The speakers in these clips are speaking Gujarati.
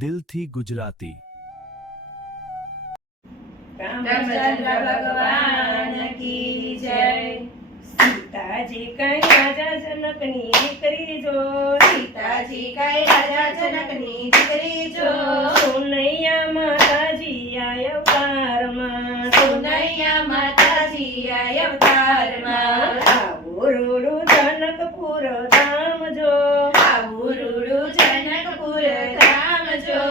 દિલથી ગુજરાતી। રામચંદ્ર ભગવાન કી જય। સીતાજી કઈ રાજા જનકની દીકરી જો, સીતાજી કઈ રાજા જનકની દીકરી જો, સોનૈયા માતાજી આયા અવતારમાં, સોનૈયા માતાજી આયા અવતારમાં, આવો રૂડું જનકપુર ધામ જો, આવું રૂડું જનકપુર ધામ જો,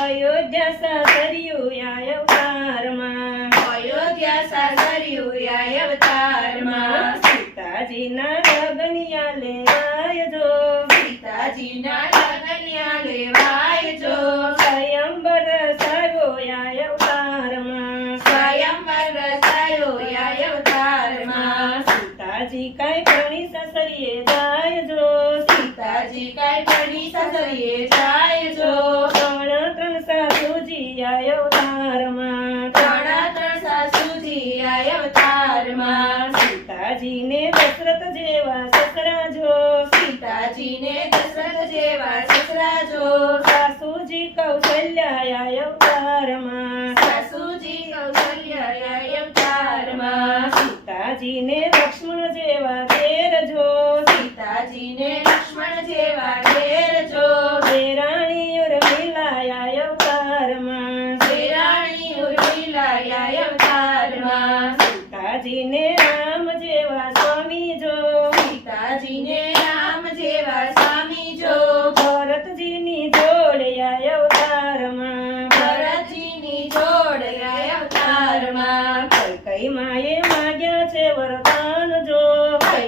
અયોધ્યા સાસરિયું આયા અવતારમાં, અયોધ્યા સાસરિયું આયા અવતારમાં, સીતાજીના લગનિયા લેવાય જો, સીતાજીના લગનિયા લેવાય જો, સ્વયંવર સાયો આયા અવતારમાં, સ્વયંવર રચાયો આયા અવતારમાં, સીતાજી કઈ પ્રાણી સસરીએ જાય જો, સીતાજી કઈ પડી સસરીએ જાય જો, ત્રણ સાસુજી આયા અવતારમાં, ત્રણ સાસુજી આયા અવતારમાં, સીતાજીને દશરથ જેવા સસરા જો, સીતાજીને દશરથ જેવા સસરા જો, સાસુજી કૌશલ્યા આયા અવતારમાં, સાસુજી કૌશલ્યા આયા અવતારમાં, સીતાજીને લક્ષ્મણ જેવા ઘેર જો, સીતાજીને લક્ષ્મણ જેવા ઘેર જો, દેરાણી ઉર્મિલા આયા અવતારમાં, દેરાણી ઉર્મિલા આયા અવતારમાં, સીતાજીને રામ જેવા સ્વામી જો, સીતાજીને રામ જેવા સ્વામી જો, ભરતજીની જોડે આયા અવતારમાં, ભરતજીની જોડ આયા અવતારમાં, કઈ માએ માગ્યા છે વરદાન જો,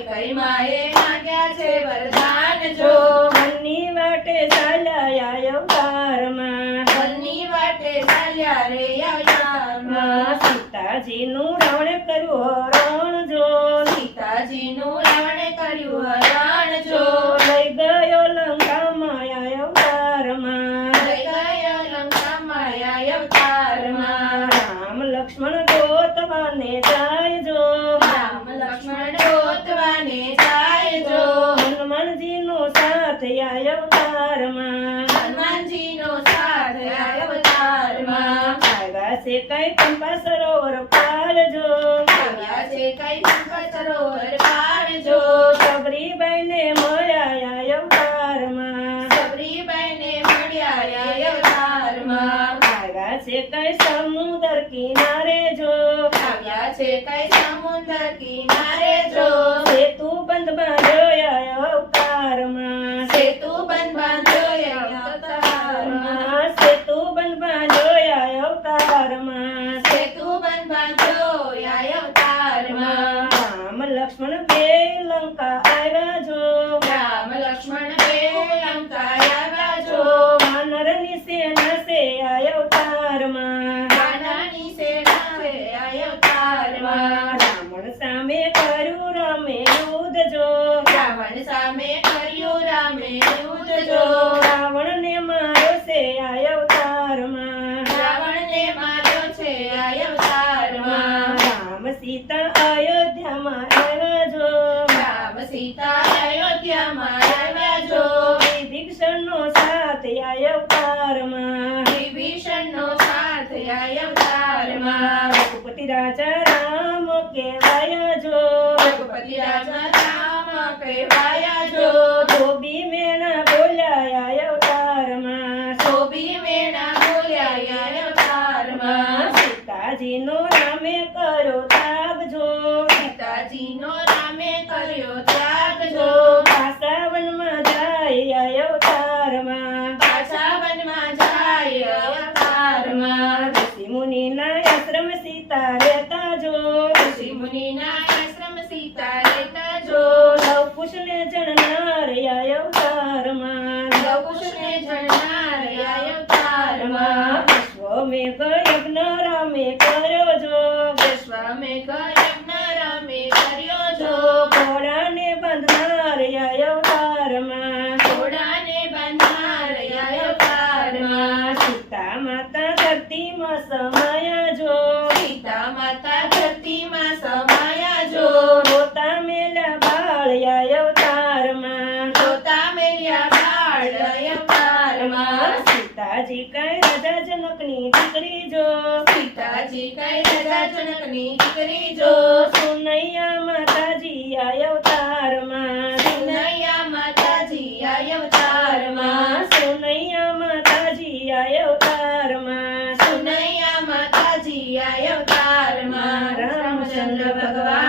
કઈ માએ માગ્યા છે વરદાન જો, મનની વાટે ચાલ્યા આયા અવતારમાં, વનની વાટે ચાલ્યા રે અવતારમાં, સીતાજીનું રાવણે કર્યું હરણ જો, સીતાજીનું રાવણે કર્યું હરણ જો, લઈ ગયો લંકામાં આયા અવતારમાં, લઈ ગયો લંકામાં આયા અવતારમાં, રામ લક્ષ્મણ ગોતવાને જાય જો, રામ લક્ષ્મણ ગોતવાને જાય જો, હનુમાનજીનો સાથ આયા અવતારમાં, હનુમાનજીનો સાથ આયા અવતારમાં, આવ્યા છે કઈ પંપા સરોવર પાર જો, આવ્યા છે કઈ પંપા સરોવર પાર જો, સબરીબાઈને મળ્યા આયા અવતારમાં, સબરીબાઈને મળ્યા આયા અવતારમાં, આવ્યા છે કઈ સમુદ્ર કિનારે જો, આવ્યા છે કઈ સમુદ્ર કિનારે જો, સેતુ બંધ બાંધ્યો આયા અવતારમાં, સેતુ બંધ બાંધ્યો આયા અવતારમાં, સેતુ બંધ બાંધ્યો આયા અવતારમાં, સેતુ બંધ બાંધ્યો આયા અવતારમાં, રામ લક્ષ્મણ બે લંકા આવ્યા જો, રામ લક્ષ્મણ બે લંકા આવ્યા જો, વાનરની સેના છે આયા અવતારમાં, વાનરની સેના છે આયા અવતારમાં, રાવણ સામે કર્યું રામે યુદ્ધ જો, રાવણ સામે કર્યું રામે યુદ્ધ જો, રાવણને માર્યો છે આયા અવતારમાં, રાવણને માર્યો છે આયા અવતારમાં, રામ સીતા અયોધ્યામાં આવ્યા જો, રામ સીતા અયોધ્યામાં આવ્યા જો, વિભીષણનો સાથ આયા અવતારમાં, વિભીષણનો સાથ આયા અવતારમાં, રઘુપતિ રાજા રામ કહેવાયા જો, રઘુપતિ રાજા રામ કહેવાયા જો, ધોબી મેણા બોલ્યા આયા અવતારમાં, શોભી મેણા બોલ્યા આયા અવતારમાં, સીતાજીનો રામે કર્યો ત્યાગ જો, સીતાજીનો રામે કર્યો ત્યાગ જો, પાછા વનમાં જાય આયા અવતારમાં, પાછા વનમાં જાય અવતારમાં, ઋષિ મુનિના આશ્રમ સીતા રહેતા જો, ઋષિ મુનિના આશ્રમ સીતા રહેતા જો, લવકુશને જણનાર આયા અવતારમાં, લવકુશને જણનાર આયા અવતારમાં, વિશ્વમેઘ યજ્ઞ રામે કર્યો જો, વિશ્વમેઘ યજ્ઞ રામે કર્યો જો, ઘોડાને બાંધનાર આયા અવતારમાં, ઘોડાને બાંધનાર આયા અવતારમાં, સીતા માતા ધરતીમાં સમાયા જો, સીતા માતા ધરતીમાં સમાયા જો, રોતા મેલ્યા બાળ આયા અવતારમાં, જોતા મેલ્યા બાળ અવતારમાં, સીતા સીતાજી કઈ રાજા જનકની દીકરી જો સીતાજી કઈ રાજા જનકની દીકરી જો સુનૈયા માતાજી આય અવતારમાં સુનૈયા માતાજી આય અવતારમાં સુનૈયા માતાજી આય અવતારમાં સુનૈયા માતાજી આય અવતારમાં રામચંદ્ર ભગવાન